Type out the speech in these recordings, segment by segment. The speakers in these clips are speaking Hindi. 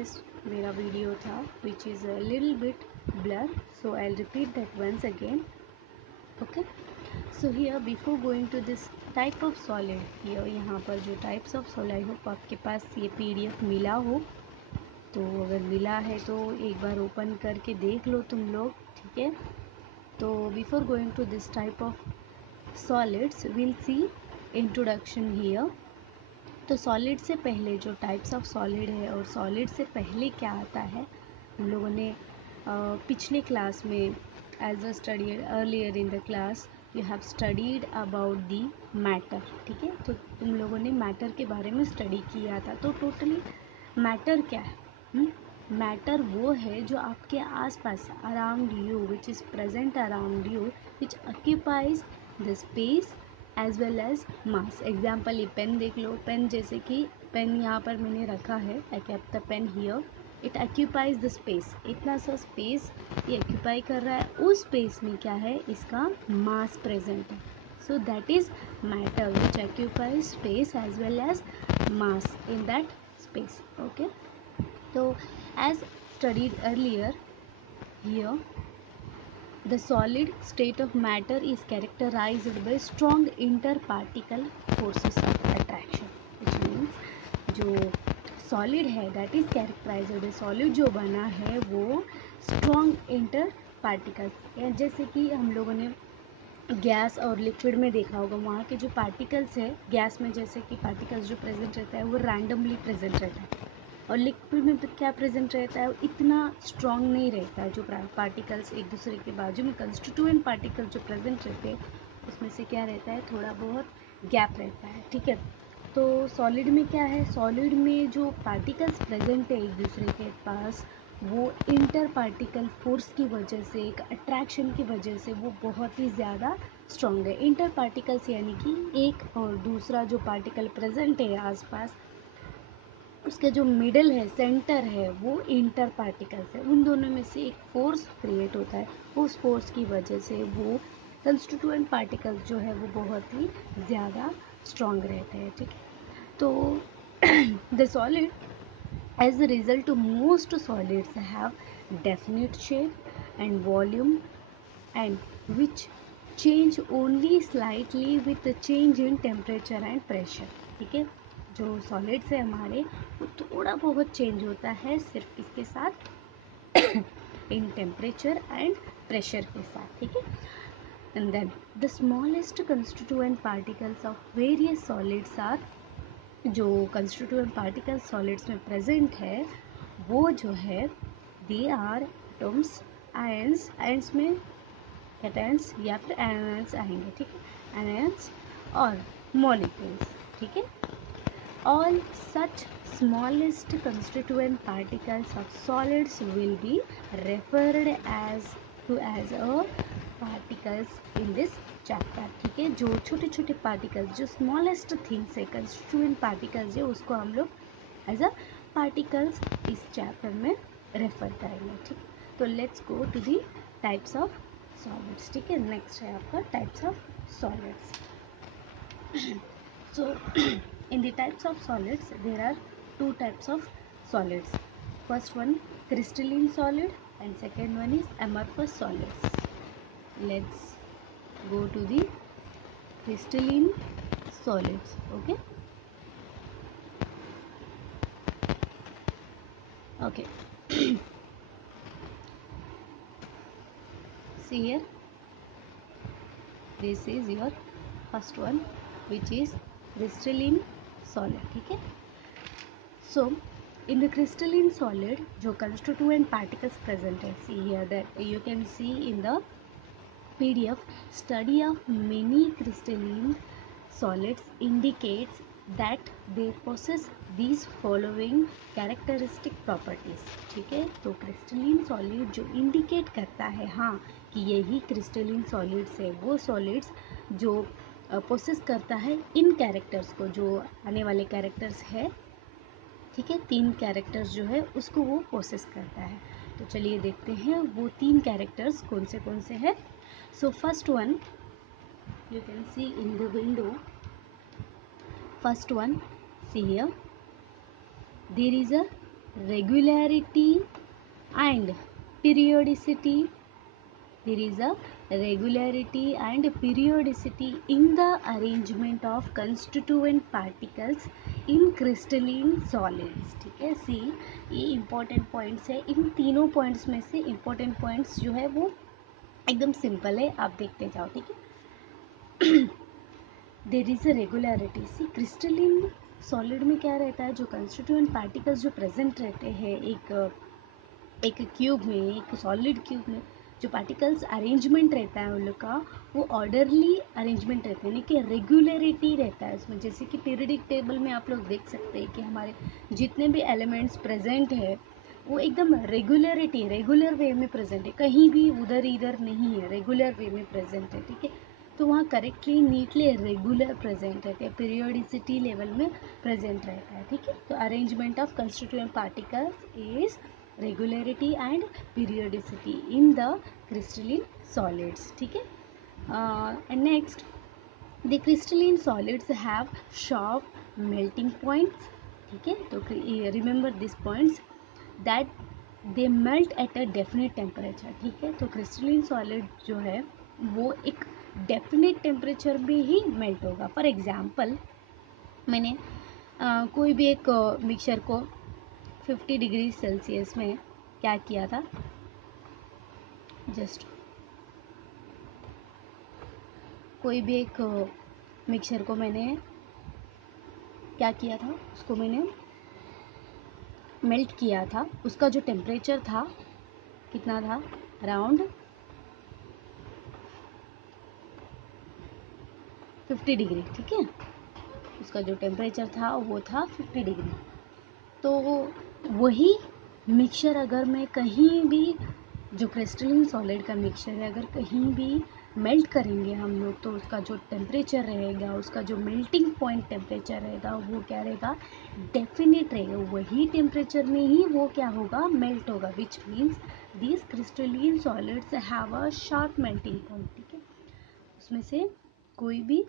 प्रीवियस मेरा वीडियो था which is a little bit blur, so I'll repeat that once again. Okay, so here before going to this type of solid, here यहाँ पर जो types of solid, I hope आपके पास ये PDF मिला हो, तो अगर मिला है तो एक बार ओपन करके देख लो तुम लोग, ठीक है. तो before going to this type of solids will see introduction here. तो सॉलिड से पहले जो टाइप्स ऑफ सॉलिड है और सॉलिड से पहले क्या आता है, हम लोगों ने पिछले क्लास में as a study earlier in the class you have studied about the matter. ठीक है, तो तुम लोगों ने मैटर के बारे में स्टडी किया था. तो टोटली मैटर क्या है? मैटर वो है जो आपके आसपास around you, which is present around you, which occupies the space as well as mass. Example ये पेन देख लो. पेन जैसे कि पेन यहाँ पर मैंने रखा है, I kept the pen here. It occupies the space. इतना सा स्पेस ये ऑक्यूपाई कर रहा है. उस स्पेस में क्या है, इसका मास प्रेजेंट है. So that is matter which occupies space as well as mass in that space. Okay, तो as studied earlier here, the solid state of matter is characterized by strong interparticle forces of attraction, which means जो सॉलिड है दैट इज़ कैरेक्टराइज्ड, सॉलिड जो बना है वो स्ट्रॉन्ग इंटर पार्टिकल्स. जैसे कि हम लोगों ने गैस और लिक्विड में देखा होगा, वहाँ के जो पार्टिकल्स है गैस में, जैसे कि पार्टिकल्स जो प्रेजेंट रहता है वो रैंडमली प्रेजेंट रहता है, और लिक्विड में क्या प्रेजेंट रहता है, इतना स्ट्रॉन्ग नहीं रहता है. जो पार्टिकल्स एक दूसरे के बाजू में कंस्टिट्यूएंट पार्टिकल्स जो प्रेजेंट रहते हैं उसमें से क्या रहता है, थोड़ा बहुत गैप रहता है. ठीक है, तो सॉलिड में क्या है, सॉलिड में जो पार्टिकल्स प्रेजेंट है एक दूसरे के पास, वो इंटर पार्टिकल फोर्स की वजह से, एक अट्रैक्शन की वजह से वो बहुत ही ज़्यादा स्ट्रॉन्ग है. इंटर पार्टिकल्स यानी कि एक और दूसरा जो पार्टिकल प्रेजेंट है आसपास, उसके जो मिडल है, सेंटर है, वो इंटर पार्टिकल्स है. उन दोनों में से एक फोर्स क्रिएट होता है. उस फोर्स की वजह से वो कंस्टिट्यूएंट पार्टिकल्स जो है वो बहुत ही ज़्यादा स्ट्रॉन्ग रहते हैं. ठीक है, तो the solid as a result most solids have definite shape and volume and which change only slightly with change in temperature and pressure. ठीक है, जो सॉलिड्स है हमारे वो थोड़ा बहुत चेंज होता है सिर्फ इसके साथ इन टेम्परेचर एंड प्रेशर के साथ. ठीक है, and then the smallest constituent particles of various solids are, जो कंस्टिट्यूएंट पार्टिकल्स सॉलिड्स में प्रेजेंट है वो जो है they are atoms, ions. Ions में कैटायंस या फिर एनायंस आएंगे. ठीक है, एनायंस और मॉलिक्यूल्स. ठीक है, all such smallest constituent particles of solids will be referred as a particles in this chapter. ठीक है, जो छोटे छोटे पार्टिकल्स, जो स्मॉलेस्ट थिंग्स है, कंस्टिट्यूएंट पार्टिकल्स है, उसको हम लोग एज अ पार्टिकल्स इस चैप्टर में रेफर करेंगे. ठीक, तो let's go to the types of solids. ठीक है, नेक्स्ट है आपका types of solids. So in the types of solids there are two types of solids. First one crystalline solid and second one is amorphous solids. Let's go to the crystalline solids. Okay, okay. See here, this is your first one which is crystalline solid. ठीक है, so in the crystalline solid जो constituent particles present है, see here that you can see in the PDF, study of many crystalline solids indicates that they possess these following characteristic properties. ठीक है, तो crystalline solid जो indicate करता है हाँ कि यही crystalline solids है, वो solids जो पोसेस करता है इन कैरेक्टर्स को, जो आने वाले कैरेक्टर्स है. ठीक है, 3 कैरेक्टर्स जो है उसको वो पोसेस करता है. तो चलिए देखते हैं वो 3 कैरेक्टर्स कौन से हैं. So first one you can see in the window. First one, see here, there is a regularity and periodicity. There is a regularity and periodicity in the arrangement of constituent particles in crystalline solids. ठीक है, सी ये इम्पोर्टेंट पॉइंट्स है. इन तीनों पॉइंट्स में से इम्पोर्टेंट पॉइंट्स जो है वो एकदम सिंपल है, आप देखते जाओ. ठीक है. There is a regularity. See crystalline solid में क्या रहता है, जो कंस्टिट्यूएंट पार्टिकल्स जो प्रेजेंट रहते हैं एक क्यूब में, एक सॉलिड क्यूब में, जो पार्टिकल्स अरेंजमेंट रहता है उन लोग का, वो ऑर्डरली अरेंजमेंट रहता है, यानी कि रेगुलरिटी रहता है उसमें. जैसे कि पीरियडिक टेबल में आप लोग देख सकते हैं कि हमारे जितने भी एलिमेंट्स प्रेजेंट है वो एकदम रेगुलर वे में प्रेजेंट है, कहीं भी उधर इधर नहीं है, रेगुलर वे में प्रेजेंट है. ठीक है, तो वहाँ करेक्टली नीटली रेगुलर प्रेजेंट रहते हैं, पीरियोडिसिटी लेवल में प्रेजेंट रहता है. ठीक है, तो arrangement of constituent particles is regularity and periodicity in the crystalline solids. ठीक है. And next, the crystalline solids have sharp melting points. ठीक है, तो remember these points that they melt at a definite temperature. ठीक है, तो crystalline solid जो है वो एक definite temperature में ही melt होगा. फॉर एग्जाम्पल, मैंने कोई भी एक मिक्सचर को 50 डिग्री सेल्सियस में क्या किया था, जस्ट कोई भी एक मिक्सचर को मैंने क्या किया था, उसको मैंने मेल्ट किया था. उसका जो टेम्परेचर था कितना था, अराउंड 50 डिग्री. ठीक है, उसका जो टेम्परेचर था वो था 50 डिग्री. तो वही मिक्सचर अगर मैं कहीं भी, जो क्रिस्टलिन सॉलिड का मिक्सचर है, अगर कहीं भी मेल्ट करेंगे हम लोग, तो उसका जो टेम्परेचर रहेगा, उसका जो मेल्टिंग पॉइंट टेम्परेचर रहेगा, वो क्या रहेगा, डेफिनेट रहेगा. वही टेम्परेचर में ही वो क्या होगा, मेल्ट होगा. Which means these crystalline solids have a sharp melting point. ठीक है, उसमें से कोई भी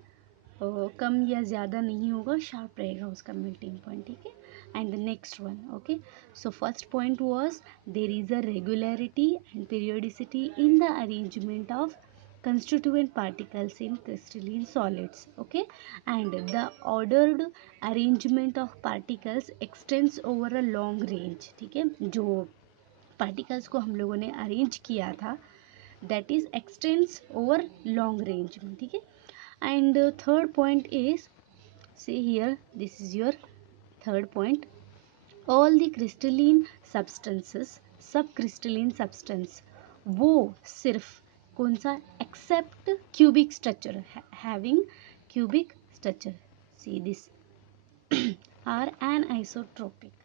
कम या ज़्यादा नहीं होगा, शार्प रहेगा उसका मेल्टिंग पॉइंट. ठीक है. And the next one, okay, so first point was there is a regularity and periodicity in the arrangement of constituent particles in crystalline solids. Okay, and the ordered arrangement of particles extends over a long range. ठीक है, जो particles को हम लोगों ने अरेंज किया था that is extends over long range में. ठीक है. And third point is, see here, this is your third point, all the crystalline substances, सब crystalline substance वो सिर्फ कौन सा, except cubic structure, having cubic structure, see this are anisotropic,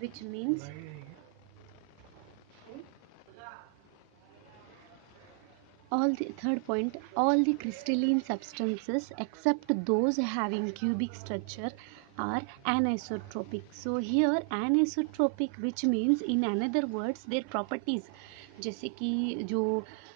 which means all the third point, all the crystalline substances except those having cubic structure are anisotropic. So here anisotropic, which means in another words their properties, जैसे कि जो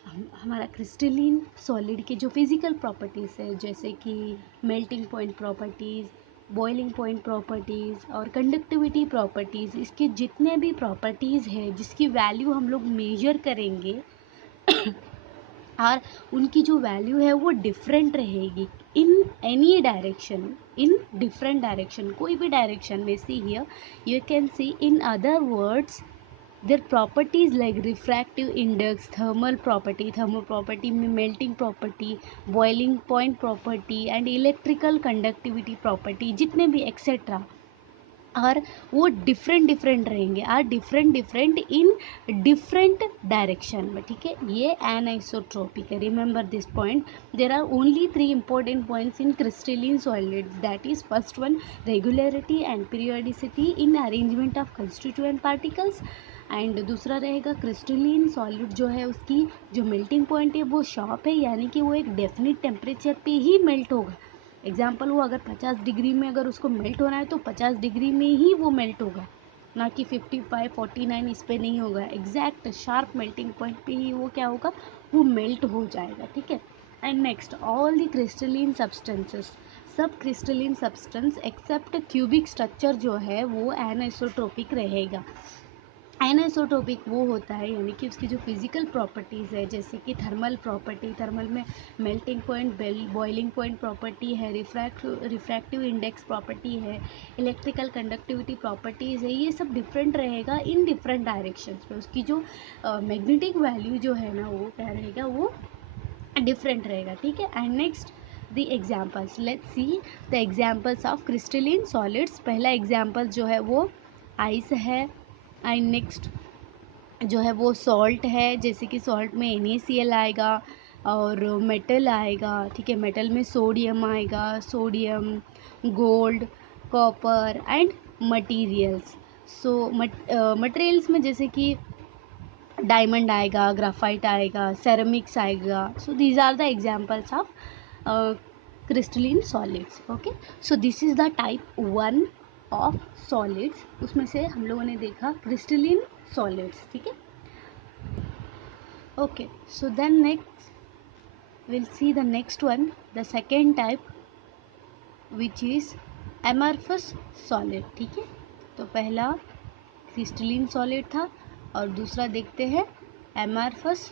हमारा क्रिस्टलिन सॉलिड के जो फिजिकल प्रॉपर्टीज़ है, जैसे कि melting point properties, boiling point properties और कंडक्टिविटी प्रॉपर्टीज़, इसके जितने भी प्रॉपर्टीज़ है जिसकी वैल्यू हम लोग मेजर करेंगे और उनकी जो वैल्यू है वो डिफरेंट रहेगी in any direction, in different direction, कोई भी डायरेक्शन में. See here you can see, in other words their properties like refractive index, thermal property में melting property, boiling point property and electrical conductivity property, जितने भी एक्सेट्रा, और वो डिफरेंट रहेंगे, are different in different direction में. ठीक है, ये एनाइसोट्रोपिक है. Remember this point. There are only 3 important points in crystalline solids, that is first one regularity and periodicity in arrangement of constituent particles, and दूसरा रहेगा क्रिस्टलिन सॉलिड जो है उसकी जो मेल्टिंग पॉइंट है वो शार्प है, यानी कि वो एक डेफिनेट टेम्परेचर पे ही मेल्ट होगा. एग्जाम्पल, वो अगर 50 डिग्री में अगर उसको मेल्ट होना है तो 50 डिग्री में ही वो मेल्ट होगा, ना कि 55 49 इस पर नहीं होगा. एग्जैक्ट शार्प मेल्टिंग पॉइंट पे ही वो क्या होगा, वो मेल्ट हो जाएगा. ठीक है. And next, all the crystalline substances, सब crystalline substance except cubic structure जो है वो एनिसोट्रोपिक रहेगा। एनिसोट्रोपिक वो होता है यानी कि उसकी जो फिजिकल प्रॉपर्टीज़ है, जैसे कि थर्मल प्रॉपर्टी, थर्मल में melting point, boiling point property है, रिफ्रैक्टिव इंडेक्स प्रॉपर्टी है, इलेक्ट्रिकल कंडक्टिविटी प्रॉपर्टीज़ है, ये सब डिफरेंट रहेगा इन डिफरेंट डायरेक्शंस में। उसकी जो मैग्नेटिक वैल्यू जो है ना वो क्या रहेगा, वो डिफरेंट रहेगा, ठीक है। And next the examples, let's see the examples of crystalline solids. पहला एग्जाम्पल जो है वो आइस है, एंड नेक्स्ट जो है वो सॉल्ट है, जैसे कि सॉल्ट में NaCl आएगा और मेटल आएगा, ठीक है। मेटल में सोडियम आएगा, sodium, gold, copper and materials. So materials में जैसे कि डायमंड आएगा, ग्राफाइट आएगा, सेरेमिक्स आएगा। So these are the examples of crystalline solids. Okay, so this is the type 1 of solids. उसमें से हम लोगों ने देखा क्रिस्टलिन सॉलिड्स, ठीक है। Okay, so then next will see the next one, the second type which is amorphous solid, ठीक है। तो पहला क्रिस्टलिन सॉलिड था और दूसरा देखते हैं एमरफस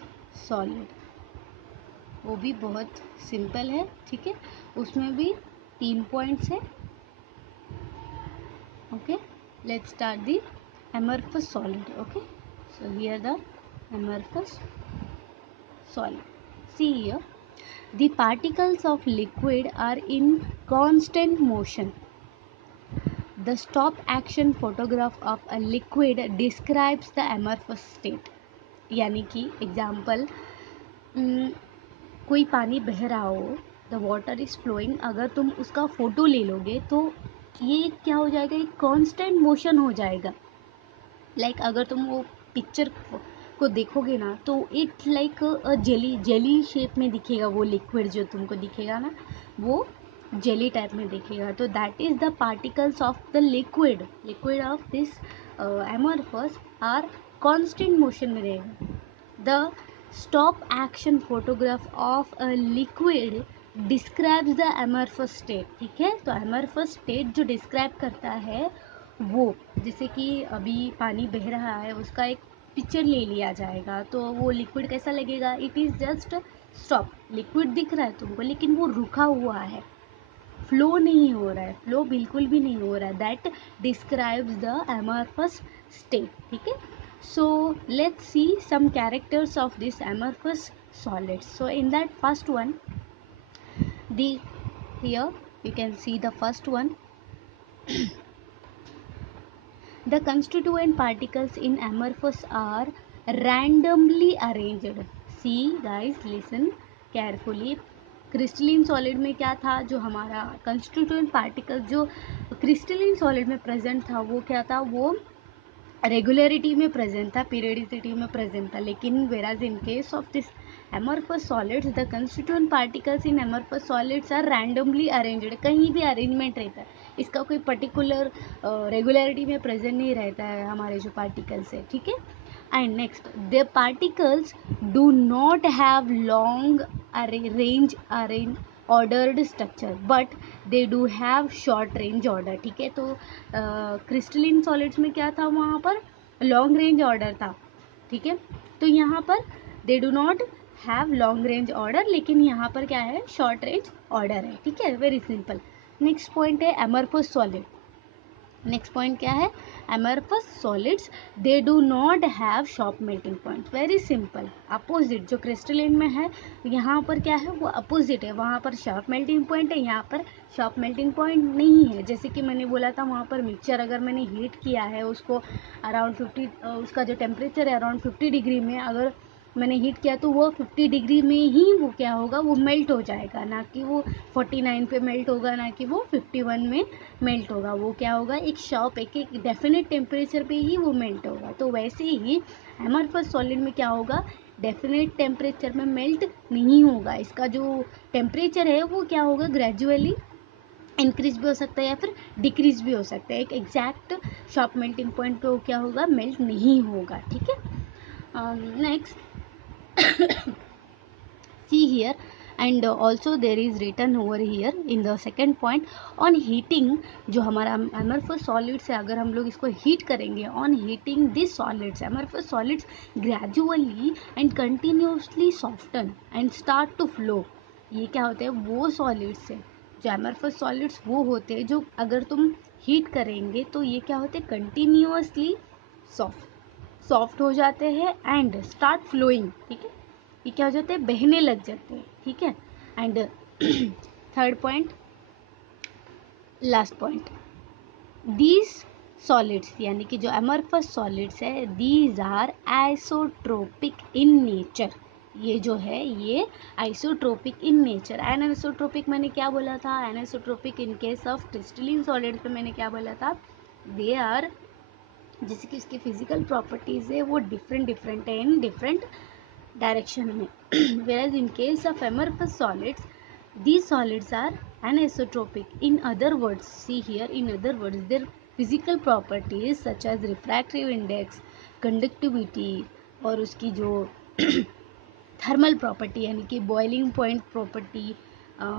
सॉलिड। वो भी बहुत सिंपल है, ठीक है। उसमें भी 3 पॉइंट्स है। Okay, let's start the amorphous solid. Okay, so here the amorphous solid. See here, the particles of liquid are in constant motion. The stop action photograph of a liquid describes the amorphous state. यानी कि एग्जाम्पल, कोई पानी बह रहा हो, द वाटर इज़ फ्लोइंग, अगर तुम उसका फ़ोटो ले लोगे तो ये क्या हो जाएगा, एक कांस्टेंट मोशन हो जाएगा। लाइक अगर तुम वो पिक्चर को देखोगे ना तो इट्स लाइक जेली शेप में दिखेगा, वो लिक्विड जो तुमको दिखेगा ना वो जेली टाइप में दिखेगा। तो that is the particles of the liquid of this amorphous are constant motion में रहेगा। The stop action photograph of a liquid describes the amorphous state, ठीक है। तो एमरफस स्टेट जो डिस्क्राइब करता है वो, जैसे कि अभी पानी बह रहा है, उसका एक पिक्चर ले लिया जाएगा तो वो लिक्विड कैसा लगेगा, it is just stop, liquid दिख रहा है तुमको लेकिन वो रुका हुआ है, फ्लो नहीं हो रहा है, फ्लो बिल्कुल भी नहीं हो रहा है। That describes the amorphous state, ठीक है। So let's see some characters of this amorphous solids. So in that first one, here you can see the first one. The constituent particles in amorphous are randomly arranged. See guys, listen carefully. Crystalline solid में क्या था, जो हमारा कंस्टिट्यूएंट पार्टिकल जो क्रिस्टलिन सॉलिड में प्रेजेंट था वो क्या था, वो रेगुलरिटी में प्रेजेंट था, पीरियडिसिटी में प्रेजेंट था। लेकिन whereas in case of this amorphous solids, the constituent particles in amorphous solids are randomly arranged. कहीं भी अरेंजमेंट रहता है, इसका कोई पर्टिकुलर रेगुलरिटी में प्रेजेंट नहीं रहता है हमारे जो पार्टिकल्स है, ठीक है। And next, the particles do not have long range ordered structure but they do have short range order, ठीक है। तो क्रिस्टलिन सॉलिड्स में क्या था, वहाँ पर लॉन्ग रेंज ऑर्डर था, ठीक है। तो यहाँ पर they do not have long range order, लेकिन यहाँ पर क्या है, शॉर्ट रेंज ऑर्डर है, ठीक है। Very simple. नेक्स्ट पॉइंट है एमरफस सॉलिड। नेक्स्ट पॉइंट क्या है, amorphous solids they do not have sharp melting point. Very simple, opposite जो क्रिस्टलिन में है यहाँ पर क्या है, वो अपोजिट है, वहाँ पर शार्प मेल्टिंग पॉइंट है, यहाँ पर शार्प मेल्टिंग पॉइंट नहीं है। जैसे कि मैंने बोला था, वहाँ पर मिक्सचर अगर मैंने हीट किया है उसको अराउंड 50, उसका जो टेम्परेचर है अराउंड 50 डिग्री में अगर मैंने हीट किया तो वो 50 डिग्री में ही वो क्या होगा, वो मेल्ट हो जाएगा, ना कि वो 49 पे मेल्ट होगा, ना कि वो 51 में मेल्ट होगा। वो क्या होगा, एक शॉप एक डेफिनेट टेम्परेचर पे ही वो मेल्ट होगा। तो वैसे ही एमरफस सॉलिड में क्या होगा, डेफिनेट टेम्परेचर में मेल्ट नहीं होगा। इसका जो टेम्परेचर है वो क्या होगा, ग्रेजुअली इंक्रीज भी हो सकता है या फिर डिक्रीज भी हो सकता है। एक एग्जैक्ट शॉप मेल्टिंग पॉइंट पे वो क्या होगा, मेल्ट नहीं होगा, ठीक है। Next see here, and also there is written over here in the second point on heating, जो हमारा एमरफस सॉलिड्स है, अगर हम लोग इसको हीट करेंगे, on heating this solids amorphous solids gradually and continuously soften and start to flow. ये क्या होते हैं, वो सॉलिड्स है जो एमरफस सॉलिड्स वो होते हैं जो अगर तुम हीट करेंगे तो ये क्या होते हैं, कंटिन्यूसली सॉफ्ट हो जाते हैं एंड स्टार्ट फ्लोइंग। ठीक है, ये क्या हो जाते हैं, बहने लग जाते हैं। ठीक है, and third point, last point, these solids यानी कि जो एमरफस सॉलिड्स है, these are isotropic in nature. ये जो है ये आइसोट्रोपिक इन नेचर। एनआइसोट्रोपिक मैंने क्या बोला था, anisotropic in case of crystalline solid पे मैंने क्या बोला था, दे आर, जैसे कि उसकी फिजिकल प्रॉपर्टीज है वो डिफरेंट है इन डिफरेंट डायरेक्शन में। whereas in case of amorphous solids, these solids are anisotropic. In other words, see here, in other words, their physical properties such as refractive index, conductivity और उसकी जो थर्मल प्रॉपर्टी यानी कि boiling point property,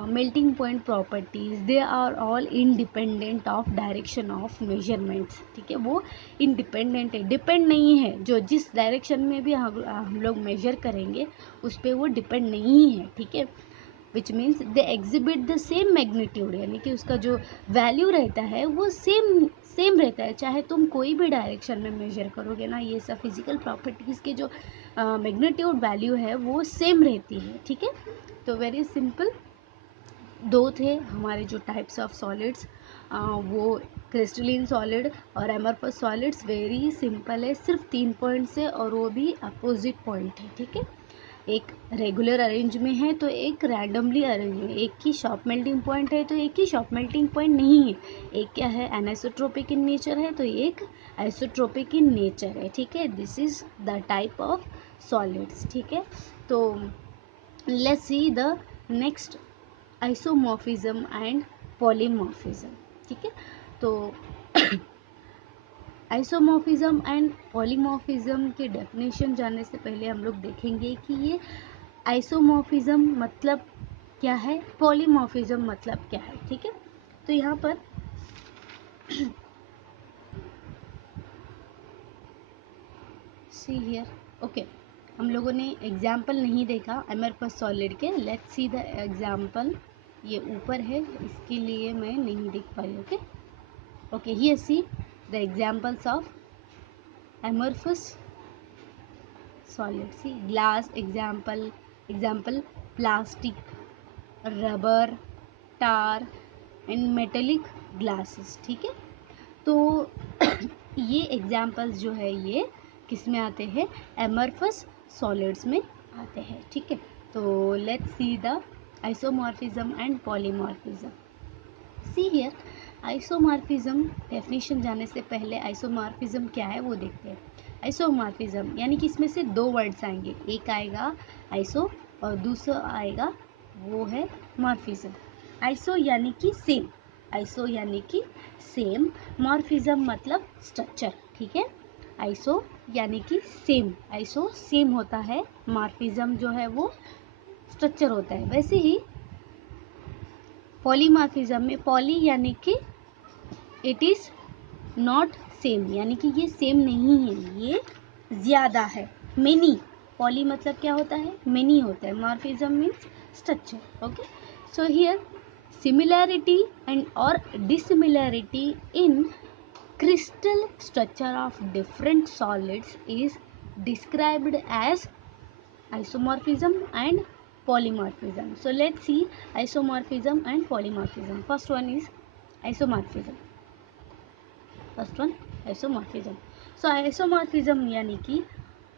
melting point properties, they are all independent of direction of measurements. ठीक है, वो इंडिपेंडेंट है, डिपेंड नहीं है, जो जिस डायरेक्शन में भी हम लोग मेजर करेंगे उस पर वो डिपेंड नहीं है। ठीक है, which means they exhibit the same magnitude, यानी कि उसका जो वैल्यू रहता है वो सेम रहता है, चाहे तुम कोई भी डायरेक्शन में मेजर करोगे ना, ये सब फिजिकल प्रॉपर्टीज़ के जो मैग्नीट्यूड वैल्यू है वो सेम रहती है। ठीक है, तो वेरी सिंपल दो थे हमारे जो टाइप्स ऑफ सॉलिड्स, वो क्रिस्टलिन सॉलिड और एमरफस सॉलिड्स। वेरी सिंपल है, सिर्फ 3 पॉइंट्स है और वो भी अपोजिट पॉइंट है। ठीक है, एक रेगुलर अरेंज में है तो एक रैंडमली अरेंज में, एक की शॉर्प मेल्टिंग पॉइंट है तो एक की शॉर्प मेल्टिंग पॉइंट नहीं है, एक क्या है एनिसोट्रोपिक इन नेचर है तो एक आइसोट्रोपिक इन नेचर है। ठीक है, this is the type of solids. ठीक है, तो let's see the next, isomorphism and polymorphism. ठीक है, तो आइसोमॉर्फिज्म एंड पॉलीमॉर्फिज्म के डेफिनेशन जानने से पहले हम लोग देखेंगे कि ये आइसोमॉर्फिज्म मतलब क्या है, पॉलीमॉर्फिज्म मतलब क्या है। ठीक है, तो यहाँ पर सी हियर, ओके, हम लोगों ने एग्जाम्पल नहीं देखा एमरफस सॉलिड के, लेट्स सी द एग्जाम्पल। ये ऊपर है इसके लिए मैं नहीं देख पाई। Okay okay, here see the examples of amorphous solid. See, glass example plastic, rubber, tar and metallic glasses. ठीक है, तो ये एग्जाम्पल्स जो है ये किस में आते हैं, एमरफस सॉलिड्स में आते हैं। ठीक है, तो let's see the isomorphism and polymorphism. See here, isomorphism definition जानने से पहले आइसोमॉर्फिज्म क्या है वो देखते हैं। आइसोमॉर्फिज्म यानी कि इसमें से दो वर्ड्स आएंगे, एक आएगा आइसो और दूसरा आएगा वो है मॉर्फिज्म। आइसो यानी कि सेम, आइसो यानी कि सेम, मॉर्फिज्म मतलब स्ट्रक्चर। ठीक है, आइसो यानी कि सेम, आइसो सेम होता है, मॉर्फिज्म जो है वो स्ट्रक्चर होता है। वैसे ही पॉलीमॉर्फिज्म में पॉली यानी कि इट इज़ नॉट सेम, यानी कि ये सेम नहीं है, ये ज़्यादा है, मेनी। पॉली मतलब क्या होता है, मेनी होता है, morphism means structure. Okay, so here similarity and और dissimilarity in crystal structure of different solids is described as isomorphism and polymorphism. So let's see isomorphism and polymorphism. First one is isomorphism. First one isomorphism. So isomorphism यानी कि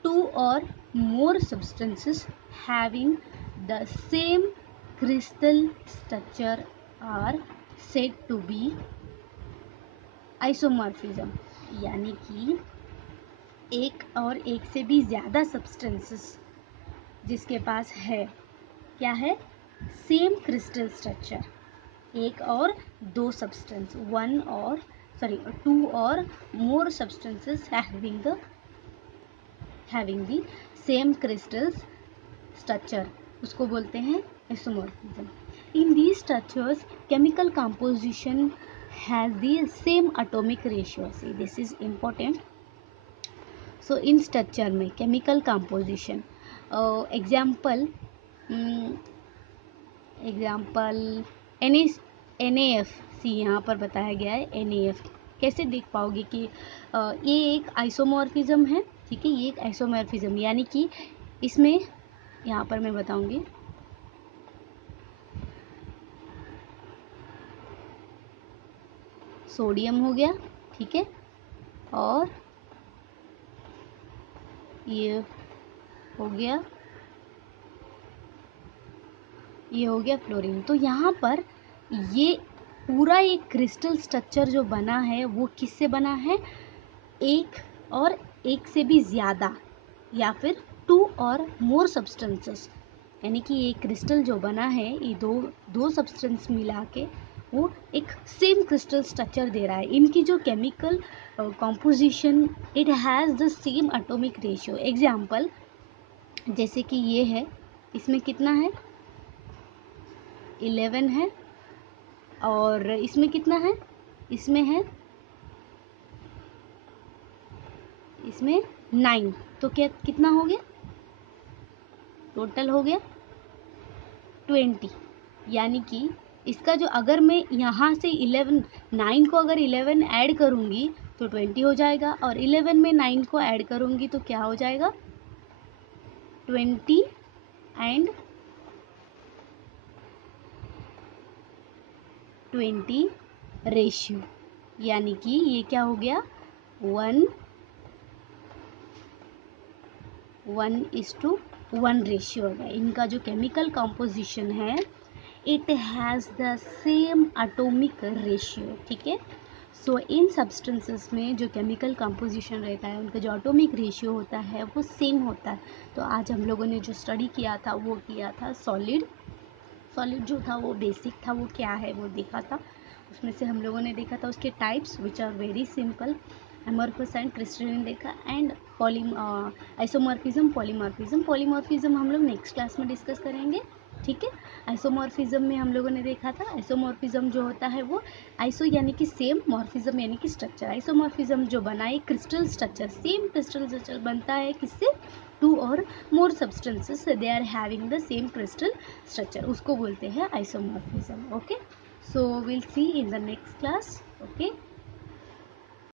two or more substances having the same crystal structure are said to be isomorphism, यानी कि एक और एक से भी ज़्यादा सब्सटेंसेस जिसके पास है क्या है, सेम क्रिस्टल स्ट्रक्चर, एक और दो सब्सटेंस, टू और more substances having the same crystal structure, उसको बोलते हैं Isomorphism. In these structures, chemical composition has the same atomic ratio. See, this is important. So in structure में chemical composition, example NaF, सी यहाँ पर बताया गया है NaF. कैसे देख पाओगे कि ये एक आइसोमॉर्फिज्म है, ठीक है, ये एक आइसोमॉर्फिज्म, यानी कि इसमें यहाँ पर मैं बताऊंगी. सोडियम हो गया, ठीक है, और ये हो गया फ्लोरीन. तो यहाँ पर ये पूरा एक क्रिस्टल स्ट्रक्चर जो बना है वो किससे बना है? एक और एक से भी ज़्यादा, या फिर 2 और मोर सब्सटेंसेस, यानी कि ये क्रिस्टल जो बना है ये दो सब्सटेंस मिला के वो एक सेम क्रिस्टल स्ट्रक्चर दे रहा है. इनकी जो chemical composition, it has the same atomic ratio. Example जैसे कि ये है, इसमें कितना है? 11 है, और इसमें कितना है? इसमें 9. तो क्या कितना हो गया? टोटल हो गया 20. यानी कि इसका जो, अगर मैं यहाँ से 9 को अगर 11 ऐड करूँगी तो 20 हो जाएगा, और 11 में 9 को ऐड करूँगी तो क्या हो जाएगा? 20 एंड 20 रेशियो, यानी कि ये क्या हो गया? 1:1 रेशियो है. इनका जो केमिकल कॉम्पोजिशन है, it has the same atomic ratio, ठीक है. सो इन सब्सटेंसेस में जो केमिकल कंपोजिशन रहता है, उनका जो एटॉमिक रेशियो होता है वो सेम होता है. तो आज हम लोगों ने जो स्टडी किया था वो किया था सॉलिड जो था वो बेसिक था, वो क्या है वो देखा था. उसमें से हम लोगों ने देखा था उसके types which are very simple, amorphous and crystalline देखा, एंड आइसोमॉर्फिज्म, पॉलीमॉर्फिज्म हम लोग नेक्स्ट क्लास में डिस्कस करेंगे, ठीक है. आइसोमॉर्फिज्म में हम लोगों ने देखा था, आइसोमॉर्फिज्म जो होता है वो आइसो यानी कि सेम, मॉर्फिज्म यानी कि स्ट्रक्चर. आइसोमॉर्फिज्म जो बनाए crystal structure, same crystal structure बनता है किससे? 2 और more substances, they are having the same crystal structure, उसको बोलते हैं isomorphism. Okay, so will see in the next class. Okay.